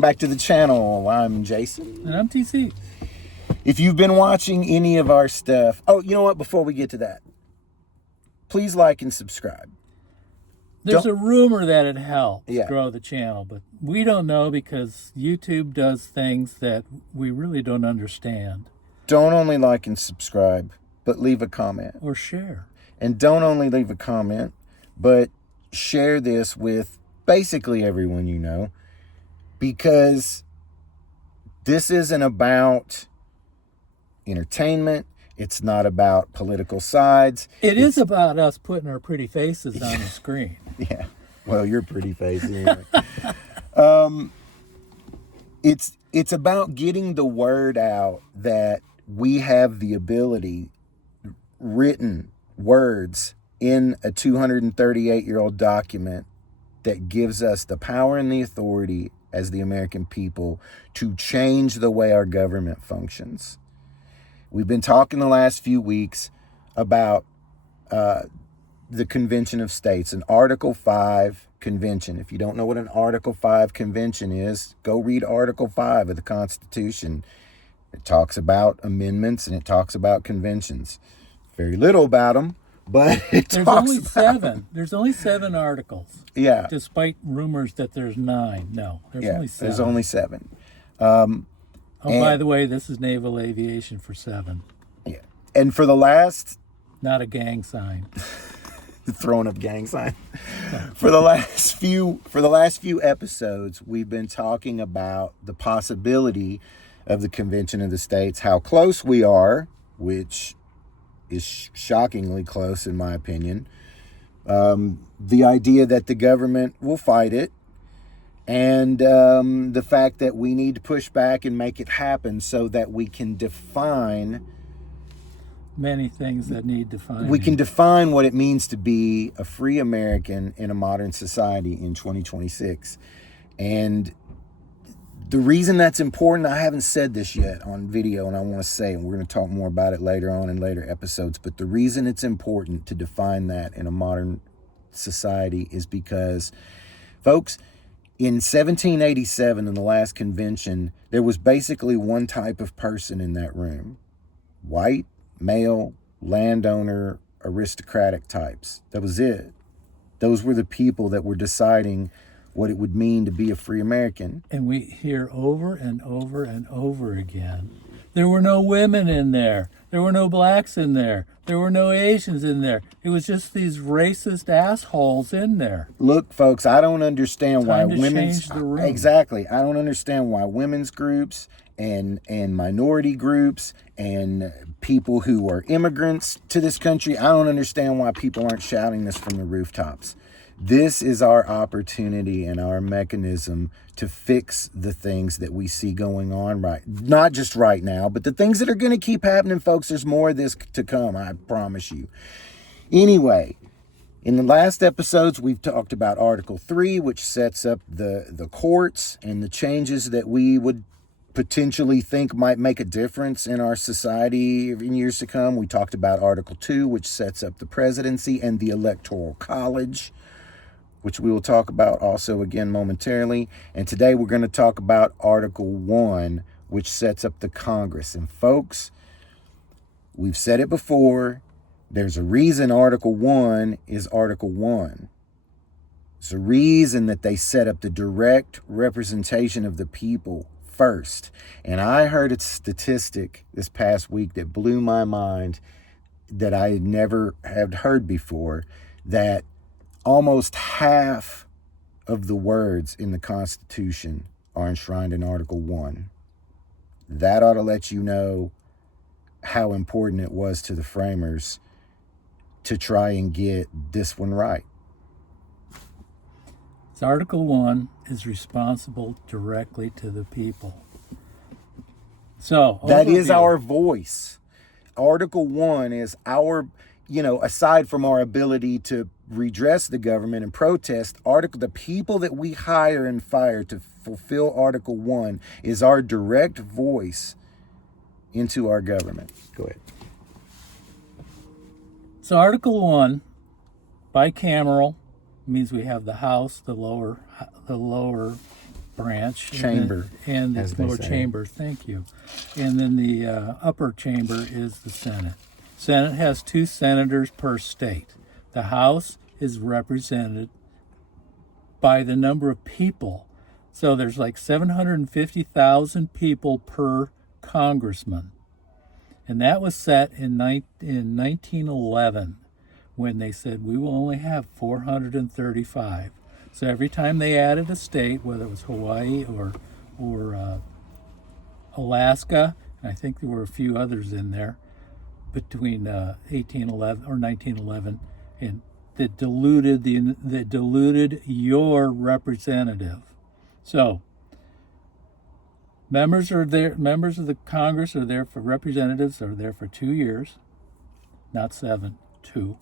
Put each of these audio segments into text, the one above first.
Back to the channel. I'm Jason. And I'm TC. If you've been watching any of our stuff, you know what? Before we get to that, please like and subscribe. There's a rumor that it helps Yeah. grow the channel, but we don't know because YouTube does things that we really don't understand. Don't only like and subscribe, but leave a comment. Or share. And don't only leave a comment, but share this with basically everyone you know, because this isn't about entertainment. It's not about political sides. It is about us putting our pretty faces on the screen. Yeah. Well, your pretty face anyway. It's about getting the word out that we have the ability, written words in a 238-year-old document that gives us the power and the authority as the American people to change the way our government functions. We've been talking the last few weeks about the Convention of States, an Article 5 convention. If you don't know what an Article 5 convention is, go read Article 5 of the Constitution. It talks about amendments and it talks about conventions. Very little about them, but There's only seven articles. Yeah. Despite rumors that there's 9. No, only 7. There's only 7. By the way, this is naval aviation for 7. Yeah. And for the last... Not a gang sign. Throwing up gang sign. For the last few episodes, we've been talking about the possibility of the Convention of the States, how close we are, which is shockingly close in my opinion. The idea that the government will fight it, and the fact that we need to push back and make it happen so that we can define many things that need defining. We can define what it means to be a free American in a modern society in 2026. And the reason that's important, I haven't said this yet on video, and I want to say, and we're going to talk more about it later on in later episodes, but the reason it's important to define that in a modern society is because, folks, in 1787, in the last convention, there was basically one type of person in that room: white, male, landowner, aristocratic types. That was it. Those were the people that were deciding what it would mean to be a free American. And we hear over and over and over again, there were no women in there. There were no blacks in there. There were no Asians in there. It was just these racist assholes in there. Look, folks, I don't understand why women's... Exactly. I don't understand why women's groups and minority groups and people who are immigrants to this country, I don't understand why people aren't shouting this from the rooftops. This is our opportunity and our mechanism to fix the things that we see going on not just right now, but the things that are going to keep happening, folks. There's more of this to come, I promise you. Anyway, in the last episodes, we've talked about Article 3, which sets up the courts and the changes that we would potentially think might make a difference in our society in years to come. We talked about Article 2, which sets up the presidency and the Electoral College, which we will talk about also again momentarily. And today we're going to talk about Article 1, which sets up the Congress. And folks, we've said it before, there's a reason Article 1 is Article 1. It's a reason that they set up the direct representation of the people first. And I heard a statistic this past week that blew my mind, that I had never had heard before, that almost half of the words in the Constitution are enshrined in Article 1. That ought to let you know how important it was to the framers to try and get this one right. So Article 1 is responsible directly to the people. So that is our voice. Article 1 is our, aside from our ability to redress the government and protest, the people that we hire and fire to fulfill Article 1 is our direct voice into our government. Go ahead. So Article 1, bicameral, means we have the House, the lower branch. Chamber, And as the they lower say. chamber, thank you. And then the upper chamber is the Senate. Senate has 2 senators per state. The House is represented by the number of people. So there's like 750,000 people per congressman. And that was set in 1911 when they said we will only have 435. So every time they added a state, whether it was Hawaii or Alaska, and I think there were a few others in there between 1811 or 1911, and that diluted your representative. So members of the Congress are there for representatives are there for 2 years, not 7, 2.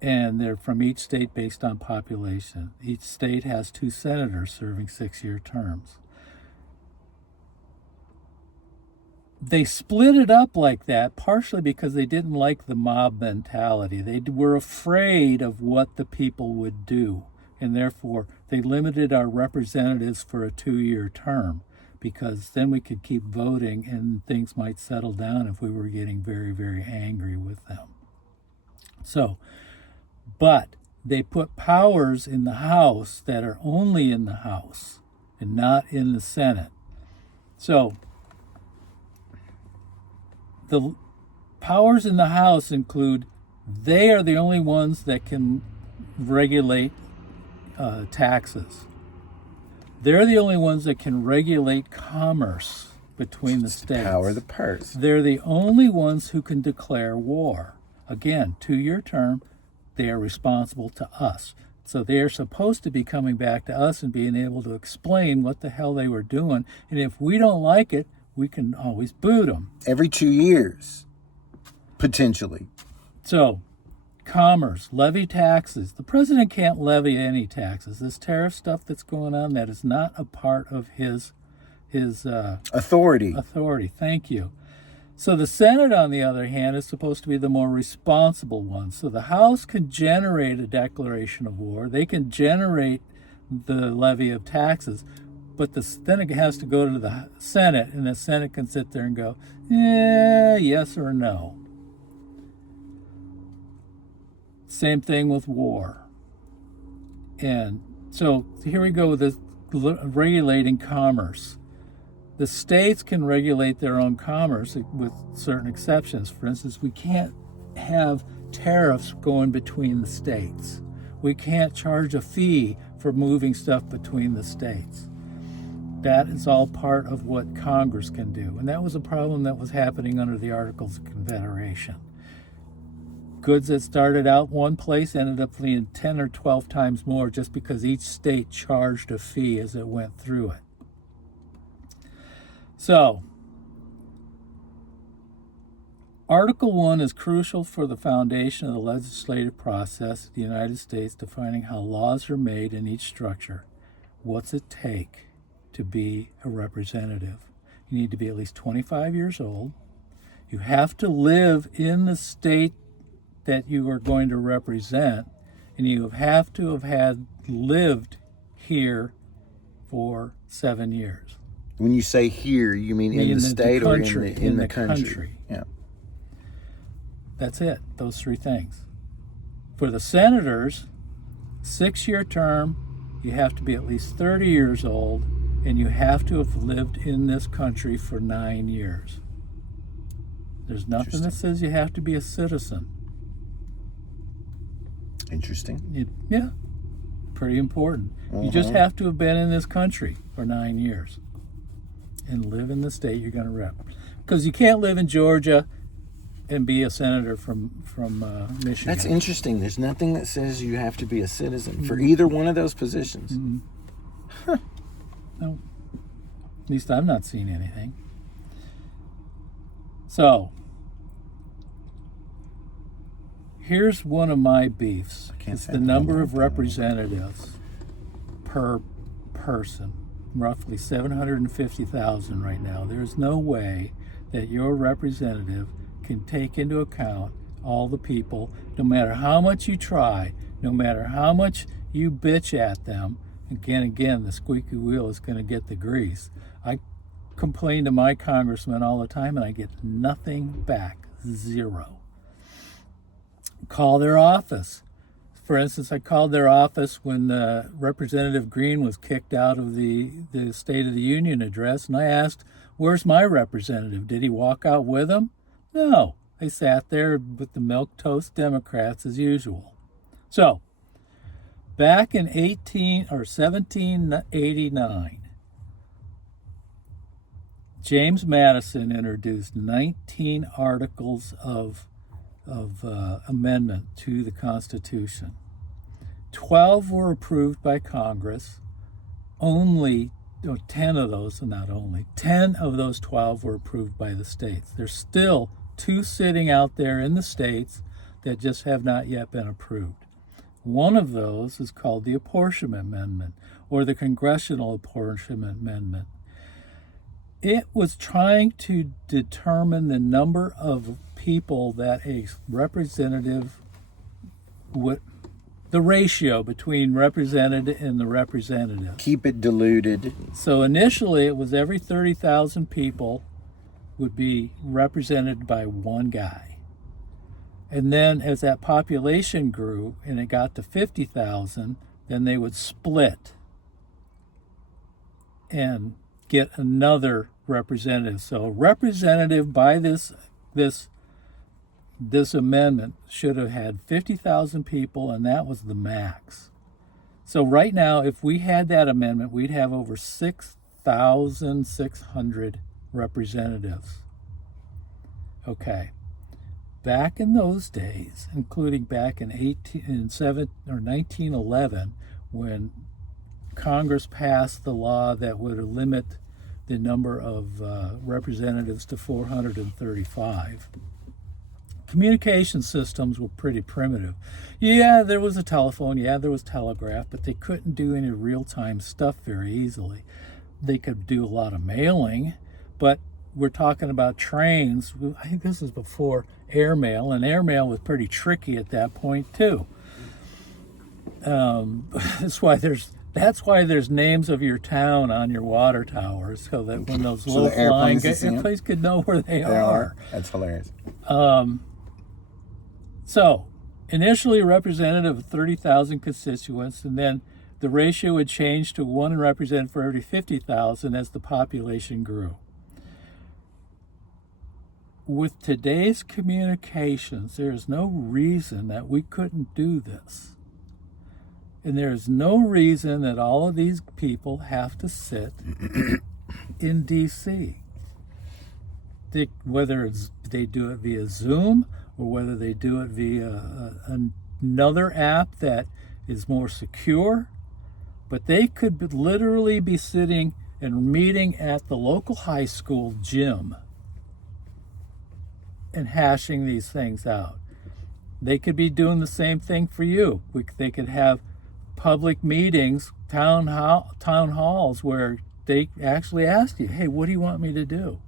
And they're from each state based on population. Each state has 2 senators serving 6-year terms. They split it up like that partially because they didn't like the mob mentality. They were afraid of what the people would do, and therefore they limited our representatives for a 2-year term, because then we could keep voting and things might settle down if we were getting very, very angry with them. So, but they put powers in the House that are only in the House and not in the Senate. So the powers in the House include they are the only ones that can regulate taxes. They're the only ones that can regulate commerce between the states. Power of the purse. They're the only ones who can declare war. Again, 2-year term, they are responsible to us. So they are supposed to be coming back to us and being able to explain what the hell they were doing. And if we don't like it, we can always boot them. Every 2 years, potentially. So, commerce, levy taxes. The president can't levy any taxes. This tariff stuff that's going on, that is not a part of his authority. Authority, thank you. So the Senate, on the other hand, is supposed to be the more responsible one. So the House can generate a declaration of war. They can generate the levy of taxes. But then it has to go to the Senate, and the Senate can sit there and go, yes or no. Same thing with war. And so here we go with this regulating commerce. The states can regulate their own commerce with certain exceptions. For instance, we can't have tariffs going between the states. We can't charge a fee for moving stuff between the states. That is all part of what Congress can do. And that was a problem that was happening under the Articles of Confederation. Goods that started out one place ended up being 10 or 12 times more just because each state charged a fee as it went through it. So, Article 1 is crucial for the foundation of the legislative process of the United States, defining how laws are made in each structure. What's it take to be a representative? You need to be at least 25 years old. You have to live in the state that you are going to represent, and you have to have lived here for 7 years. When you say here, you mean in the state or in the country? Yeah. That's it, those 3 things. For the senators, 6-year term, you have to be at least 30 years old, and you have to have lived in this country for 9 years. There's nothing that says you have to be a citizen. Interesting. Yeah, pretty important. You just have to have been in this country for 9 years and live in the state you're going to rep. Because you can't live in Georgia and be a senator from Michigan. That's interesting. There's nothing that says you have to be a citizen for either one of those positions. Mm-hmm. Huh. No. At least I've not seen anything. So, here's one of my beefs. It's the number of representatives per person. Roughly 750,000 right now. There's no way that your representative can take into account all the people, no matter how much you try, no matter how much you bitch at them. again, the squeaky wheel is going to get the grease. I complain to my congressman all the time and I get nothing back. Zero. Call their office. For instance, I called their office when Representative Green was kicked out of the State of the Union address, and I asked, where's my representative? Did he walk out with him? No. They sat there with the milquetoast Democrats as usual. So, back in 1789, James Madison introduced 19 articles of amendment to the Constitution. 12 were approved by Congress. 10 of those 12 were approved by the states. There's still 2 sitting out there in the states that just have not yet been approved. One of those is called the Apportionment Amendment, or the Congressional Apportionment Amendment. It was trying to determine the number of people that a representative would, the ratio between represented and the representative. Keep it diluted. So initially it was every 30,000 people would be represented by one guy. And then as that population grew and it got to 50,000, then they would split and get another representative. So a representative by this amendment should have had 50,000 people, and that was the max. So right now, if we had that amendment, we'd have over 6,600 representatives. Okay. Back in those days, including back in 1911, when Congress passed the law that would limit the number of representatives to 435. Communication systems were pretty primitive. Yeah, there was a telephone, yeah, there was telegraph, but they couldn't do any real-time stuff very easily. They could do a lot of mailing, but we're talking about trains. I think this was before airmail, and airmail was pretty tricky at that point too. That's why there's names of your town on your water towers, so that when those little flying airplanes could know where they are. That's hilarious. So, initially a representative of 30,000 constituents, and then the ratio would change to 1 representative for every 50,000 as the population grew. With today's communications, there is no reason that we couldn't do this. And there is no reason that all of these people have to sit in D.C. Whether they do it via Zoom or whether they do it via another app that is more secure, but they could literally be sitting and meeting at the local high school gym and hashing these things out. They could be doing the same thing for you. They could have public meetings, town halls, where they actually ask you, hey, what do you want me to do?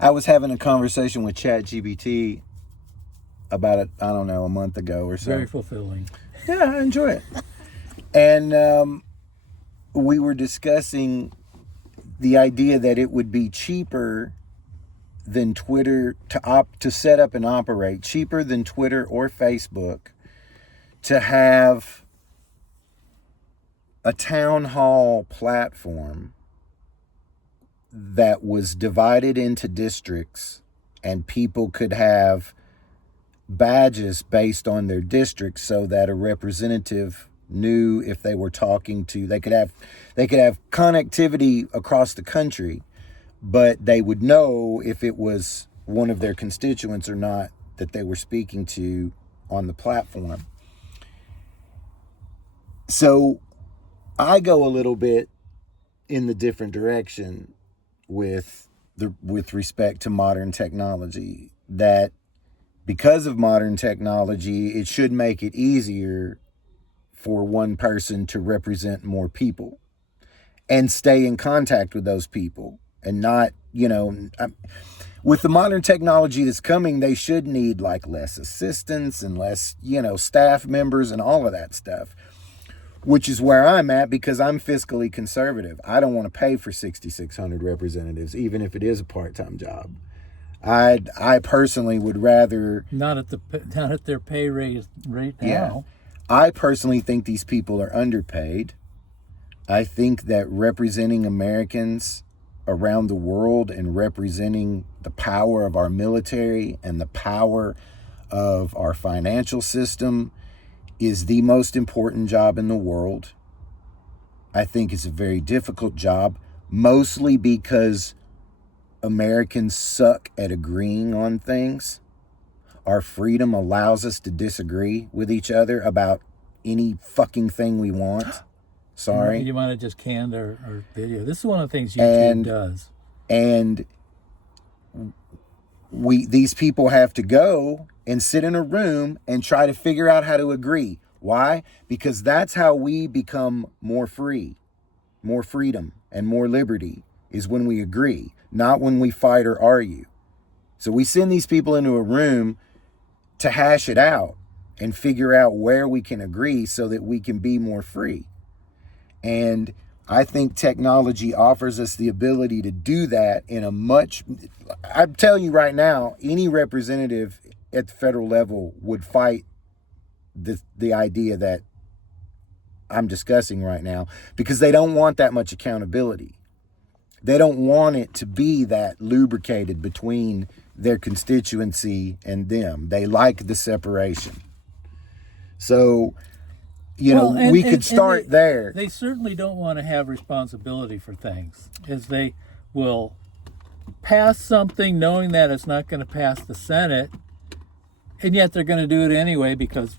I was having a conversation with ChatGPT about it, I don't know, a month ago or so. Very fulfilling. Yeah, I enjoy it. And we were discussing the idea that it would be cheaper than Twitter to set up and operate, cheaper than Twitter or Facebook to have a town hall platform that was divided into districts, and people could have badges based on their district, so that a representative knew if they were talking to, they could have connectivity across the country, but they would know if it was one of their constituents or not that they were speaking to on the platform. So I go a little bit in the different direction with respect to modern technology, that because of modern technology, it should make it easier for one person to represent more people and stay in contact with those people, and not, with the modern technology that's coming, they should need like less assistants and less, staff members and all of that stuff. which is where I'm at because I'm fiscally conservative. I don't want to pay for 6,600 representatives, even if it is a part-time job. I personally would rather not at their pay rate now. Yeah. I personally think these people are underpaid. I think that representing Americans around the world and representing the power of our military and the power of our financial system is the most important job in the world. I think it's a very difficult job, mostly because Americans suck at agreeing on things. Our freedom allows us to disagree with each other about any fucking thing we want. Sorry. You might have just canned our video. This is one of the things YouTube does. And these people have to go and sit in a room and try to figure out how to agree. Why? Because that's how we become more free, more freedom, and more liberty is when we agree, not when we fight or argue. So we send these people into a room to hash it out and figure out where we can agree so that we can be more free. And I think technology offers us the ability to do that in a I'm telling you right now, any representative at the federal level would fight the idea that I'm discussing right now because they don't want that much accountability. They don't want it to be that lubricated between their constituency and them. They like the separation. So, we could start there. They certainly don't want to have responsibility for things, as they will pass something knowing that it's not going to pass the Senate, and yet they're going to do it anyway because,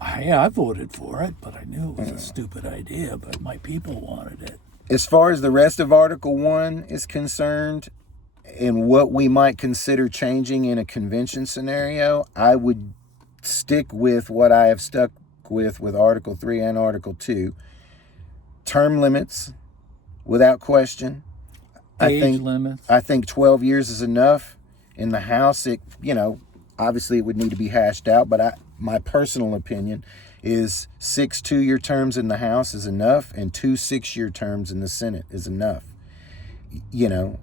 I voted for it, but I knew it was a stupid idea, but my people wanted it. As far as the rest of Article 1 is concerned, and what we might consider changing in a convention scenario, I would stick with what I have stuck with Article 3 and Article 2. Term limits, without question. Age limits. I think 12 years is enough. In the House, obviously it would need to be hashed out, but my personal opinion is 6 2-year terms in the House is enough, and 2 6-year terms in the Senate is enough. You don't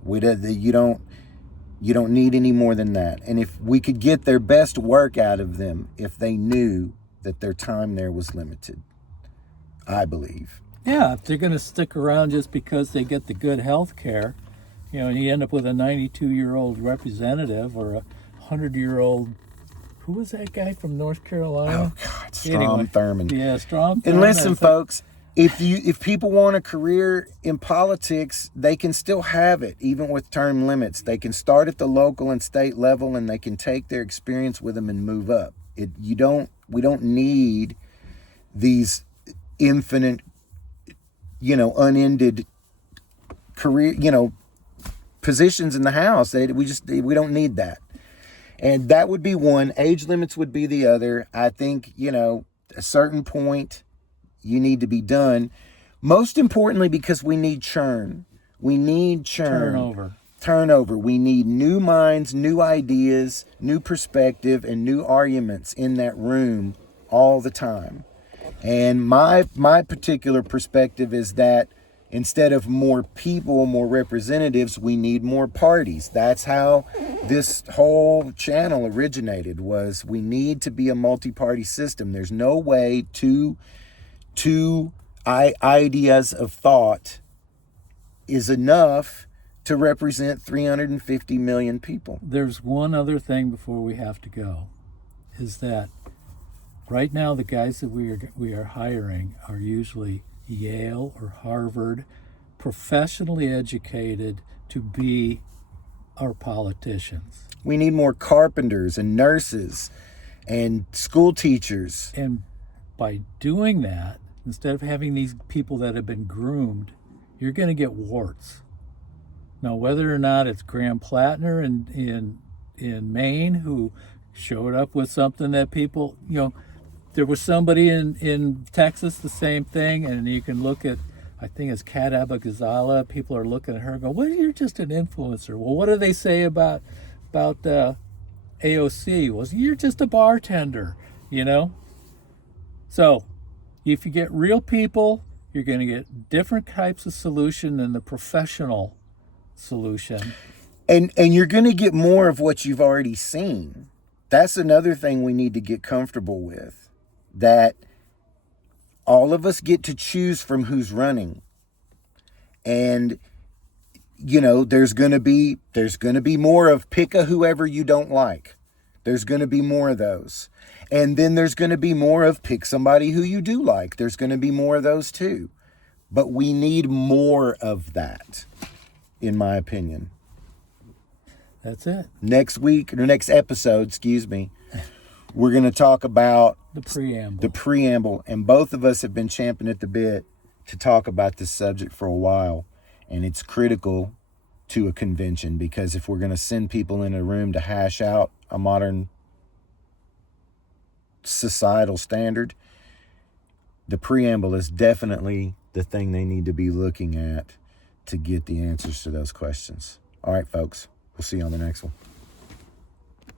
need any more than that. And if we could get their best work out of them, if they knew that their time there was limited, I believe. Yeah, if they're going to stick around just because they get the good health care, and you end up with a 92-year-old representative or a 100-year-old. Who was that guy from North Carolina? Oh God, Strom Thurmond. Yeah, Strom Thurmond. And listen, folks, if people want a career in politics, they can still have it, even with term limits. They can start at the local and state level, and they can take their experience with them and move up. We don't need these infinite, unended career, positions in the House. We don't need that. And that would be one. Age limits would be the other. I think, a certain point you need to be done. Most importantly, because we need churn. We need churn. Turnover. We need new minds, new ideas, new perspective, and new arguments in that room all the time. And my particular perspective is that instead of more people, more representatives, we need more parties. That's how this whole channel originated, was we need to be a multi-party system. There's no way two ideas of thought is enough to represent 350 million people. There's one other thing before we have to go, is that right now the guys that we are hiring are usually Yale or Harvard, professionally educated to be our politicians. We need more carpenters and nurses and school teachers. And by doing that, instead of having these people that have been groomed, you're going to get warts. Now, whether or not it's Graham Plattner in Maine who showed up with something that people, there was somebody in Texas, the same thing, and you can look at, I think it's Kat Abou-Ghazala. People are looking at her and go, well, you're just an influencer. Well, what do they say about AOC? Well, you're just a bartender, So, If you get real people, you're going to get different types of solution than the professional solution. And you're going to get more of what you've already seen. That's another thing we need to get comfortable with, that all of us get to choose from who's running. And you know, there's going to be more of pick a whoever you don't like. There's going to be more of those. And then there's going to be more of pick somebody who you do like. There's going to be more of those too. But we need more of that, in my opinion. That's it. Next week, or next episode, excuse me, we're going to talk about The preamble. the preamble. And both of us have been champing at the bit to talk about this subject for a while. And it's critical to a convention, because if we're going to send people in a room to hash out a modern societal standard, the preamble is definitely the thing they need to be looking at to get the answers to those questions. All right, folks, we'll see you on the next one.